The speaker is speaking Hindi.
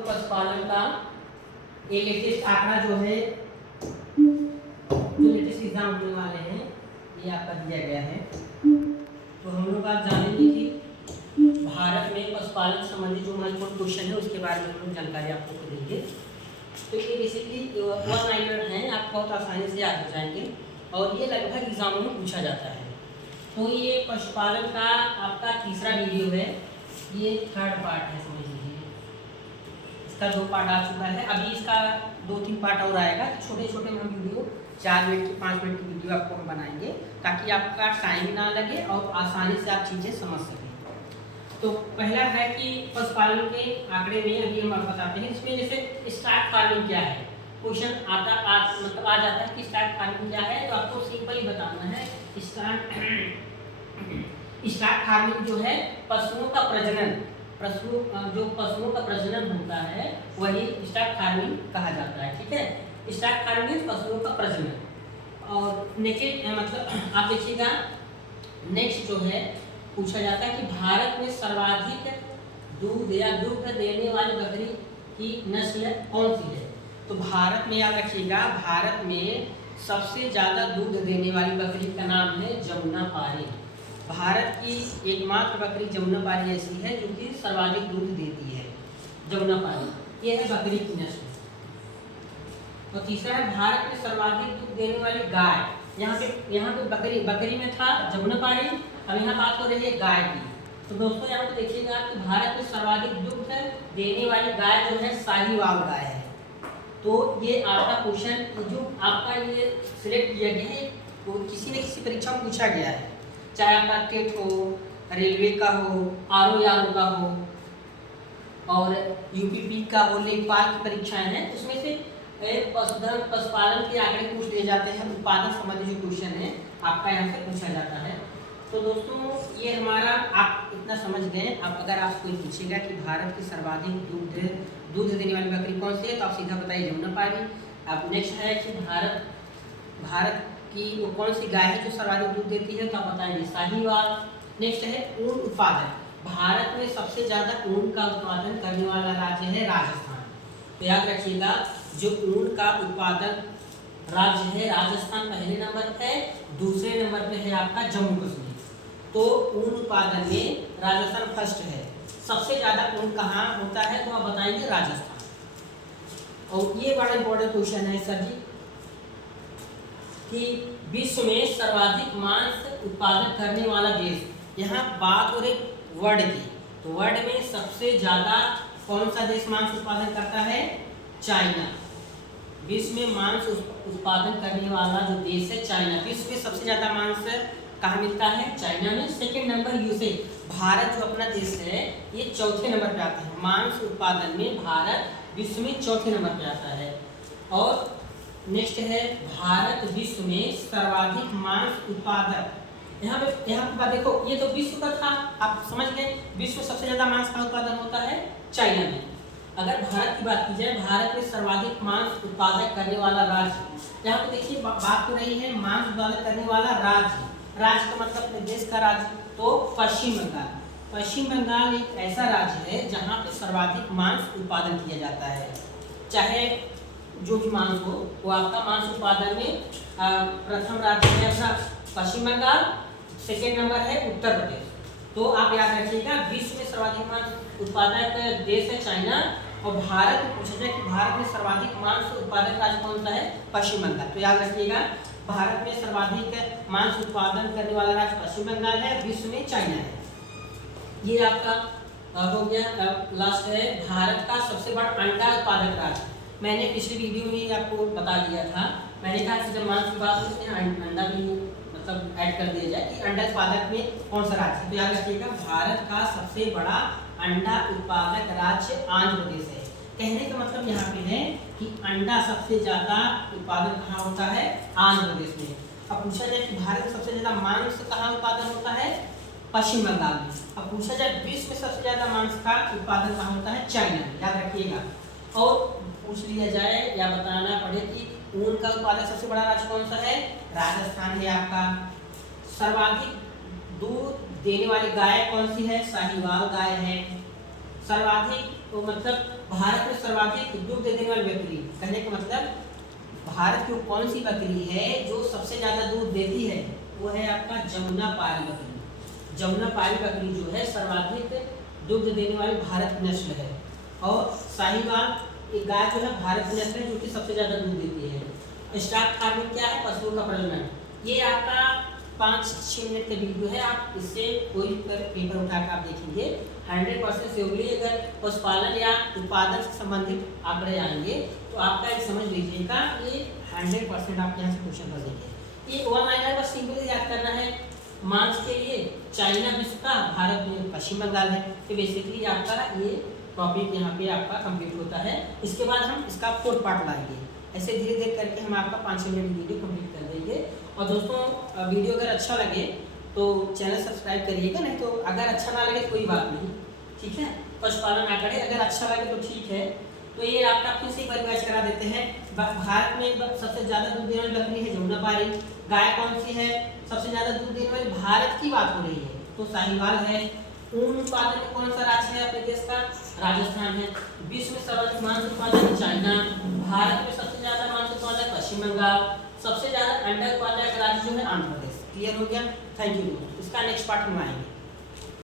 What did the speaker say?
पशुपालन का एक लेटेस्ट आंकड़ा जो है, जो लेटेस्ट एग्जाम होने वाले हैं, ये आपका दिया गया है। तो हम लोग आज जानेंगे कि भारत में पशुपालन संबंधी जो महत्वपूर्ण क्वेश्चन है उसके बारे में हम लोग जानकारी आपको देंगे। तो ये बेसिकली वन लाइनर हैं, आप बहुत आसानी से याद हो जाएंगे और ये लगभग एग्जामों में पूछा जाता है। तो ये पशुपालन का आपका तीसरा वीडियो है, ये थर्ड पार्ट है, समझ लीजिए। इसका 2 पार्ट आ चुका है, अभी इसका 2-3 पार्ट और आएगा। छोटे छोटे हम वीडियो 4 मिनट की 5 मिनट की वीडियो आपको हम बनाएंगे ताकि आपका टाइम ना लगे और आसानी से आप चीज़ें समझ सकें। तो पहला है कि पशुपालन के आंकड़े में अभी हम बताते हैं। इसमें जैसे स्टार्ट फार्मिंग क्या है, क्वेश्चन मतलब आ जाता है कि स्टार्ट फार्मिंग क्या है। तो आपको सिंपल ही बताना है। स्टार्ट फार्मिंग जो है पशुओं का प्रजनन, जो पशुओं का प्रजनन होता है वही स्टार्ट फार्मिंग कहा जाता है। ठीक है, स्टार्ट फार्मिंग पशुओं का प्रजनन। और नेक्स्ट मतलब आप देखिएगा, नेक्स्ट जो है पूछा जाता है कि भारत में सर्वाधिक दूध या दुग्ध देने वाली बकरी की नस्ल कौन सी है। तो भारत में याद रखिएगा, भारत में सबसे ज़्यादा दूध देने वाली बकरी का नाम है जमुनापारी। भारत की एकमात्र बकरी जमुनापारी ऐसी है जो कि सर्वाधिक दूध देती है, जमुनापारी। ये है बकरी की नस्ल। और तीसरा है भारत में सर्वाधिक दूध देने वाली गाय। यहाँ पे बकरी में था जमुनापारी, अब यहाँ बात हो रही है गाय की। तो दोस्तों यहाँ पे देखिएगा कि भारत में सर्वाधिक दूध देने वाली गाय जो है साहीवाल गाय है। तो ये आपका क्वेश्चन जो आपका ये सिलेक्ट किया गया है वो किसी न किसी परीक्षा में पूछा गया है, चाहे आपका टेट हो, रेलवे का हो, RO का हो और UPP का हो, लेखपाल की परीक्षाएं हैं, उसमें से पशुपालन के आंकड़े पूछ लिए जाते हैं। उत्पादन संबंधी जो क्वेश्चन है आपका यहाँ से पूछा जाता है। तो दोस्तों ये हमारा, आप इतना समझ गए। अब अगर आप कोई पूछेगा कि भारत की सर्वाधिक दूध देने वाली बकरी कौन सी है, तो आप सीधा बताइए जमुनापारी। अब नेक्स्ट है कि भारत की वो कौन सी गाय है जो सर्वाधिक दूध देती है, तो आप बताएंगे साहीवाल। नेक्स्ट है ऊन उत्पादन। भारत में सबसे ज़्यादा ऊन का उत्पादन करने वाला राज्य है राजस्थान। तो याद रखिएगा, जो ऊन का उत्पादन राज्य है राजस्थान पहले नंबर पे है, दूसरे नंबर पे है आपका जम्मू कश्मीर। तो ऊन उत्पादन में राजस्थान फर्स्ट है। सबसे ज़्यादा ऊन कहाँ होता है, तो आप बताएंगे राजस्थान। और ये बड़ा इंपॉर्टेंट क्वेश्चन है सर जी कि विश्व में सर्वाधिक मांस उत्पादन करने वाला देश। यहाँ बात हो रही वर्ल्ड की, तो वर्ल्ड में सबसे ज़्यादा कौन सा देश मांस उत्पादन करता है, चाइना। विश्व में मांस उत्पादन करने वाला जो देश है चाइना। विश्व में सबसे ज़्यादा मांस कहाँ मिलता है, चाइना में। Second number USA. भारत जो अपना देश है ये चौथे नंबर पे आता है मांस उत्पादन में। भारत विश्व में चौथे नंबर पे आता है। और नेक्स्ट है भारत विश्व में सर्वाधिक मांस उत्पादक। यहाँ पे देखो, ये तो विश्व का था, आप समझ गए। विश्व में सबसे ज़्यादा मांस का उत्पादन होता है चाइना में। अगर भारत की बात की जाए, भारत में सर्वाधिक मांस उत्पादक करने वाला राज्य, यहाँ पे देखिए बात हो रही है मांस उत्पादन करने वाला राज्य। राज्य का मतलब अपने देश का राज्य, तो पश्चिम बंगाल। पश्चिम बंगाल एक ऐसा राज्य है जहाँ पे सर्वाधिक मांस उत्पादन किया जाता है। चाहे जो भी मांस हो, वो आपका मांस उत्पादन में प्रथम राज्य है अपना पश्चिम बंगाल, सेकेंड नंबर है उत्तर प्रदेश। तो आप याद रखिएगा, विश्व में सर्वाधिक मांस उत्पादक देश है चाइना। और भारत में पूछा जाए कि भारत में सर्वाधिक मांस उत्पादक राज्य कौन सा है, पश्चिम बंगाल। तो याद रखिएगा, भारत में सर्वाधिक मांस उत्पादन करने वाला राज्य पश्चिम बंगाल है, विश्व में चाइना है। ये आपका हो गया। लास्ट है भारत का सबसे बड़ा अंडा उत्पादक राज्य। मैंने पिछली वीडियो में आपको बता दिया था, मैंने कहा कि जब मांस की बात होती है अंडा भी मतलब ऐड कर दिया जाए कि अंडा उत्पादक में कौन सा राज्य है। तो याद रखिएगा, भारत का सबसे बड़ा अंडा उत्पादक राज्य आंध्र प्रदेश है। कहने का मतलब यहाँ पे है कि अंडा सबसे ज़्यादा उत्पादन कहाँ होता है, आंध्र प्रदेश में। अब पूछा जाए कि भारत में सबसे ज़्यादा मांस कहाँ उत्पादन होता है, पश्चिम बंगाल में। अब पूछा जाए विश्व में सबसे ज़्यादा मांस का उत्पादन कहाँ होता है, चाइना में। याद रखिएगा। और पूछ लिया जाए या बताना पड़े कि ऊन का उत्पादन सबसे बड़ा राज्य कौन सा है, राजस्थान है आपका। सर्वाधिक दूध देने वाली गाय कौन सी है, साहीवाल गाय है। सर्वाधिक तो मतलब भारत सर्वाधिक दूध देने वाली बकरी, कहने का मतलब भारत की कौन सी बकरी है जो सबसे ज्यादा दूध देती है, वो है आपका जमुनापारी बकरी। जमुनापारी बकरी जो है सर्वाधिक दूध देने वाली भारत की नस्ल है। और साहिवाल एक गाय जो है भारत की नस्ल है जो कि सबसे ज्यादा दूध देती है। स्टॉक फार्मिंग क्या है, पशुओं का प्रजनन। ये आपका 5-6 मिनट का वीडियो है, आप इससे कोई पेपर उठाकर आप देखेंगे 100% श्योरली अगर पशुपालन या उत्पादन से संबंधित आंकड़े आएंगे तो आपका एक समझ लीजिएगा ये 100% आप यहाँ से क्वेश्चन बचेंगे। ये 1 लाइनर बस सिंपल याद करना है। मांस के लिए चाइना विश्व का, भारत में पश्चिम बंगाल है। तो बेसिकली आपका ये टॉपिक यहाँ पे आपका कंप्लीट होता है। इसके बाद हम इसका 4th पार्ट लाएंगे। ऐसे धीरे धीरे करके हम आपका 5-6 मिनट वीडियो कंप्लीट कर देंगे। और दोस्तों वीडियो अगर अच्छा लगे तो चैनल सब्सक्राइब करिएगा, नहीं तो अगर अच्छा ना लगे तो कोई बात नहीं, ठीक है। पशुपालन आंकड़े अगर अच्छा लगे तो ठीक है। तो ये आपका फिर से एक बार रिवाइज करा देते हैं। भारत में सबसे ज्यादा दूध देने वाली बकरी है जमुनापारी। गाय कौन सी है सबसे ज्यादा दूध देने वाली, भारत की बात हो रही है तो साहिवाल है। ऊन उत्पादन में कौन सा राज्य है अपने देश का, राजस्थान है। विश्व में सर्वाधिक मांस उत्पादन चाइना, भारत में सबसे ज्यादा मांस उत्पादन पश्चिम बंगाल, सबसे ज्यादा अंडा उत्पादक राज्य जो है आंध्र प्रदेश। क्लियर हो गया, थैंक यू। इसका नेक्स्ट पार्ट में आएंगे।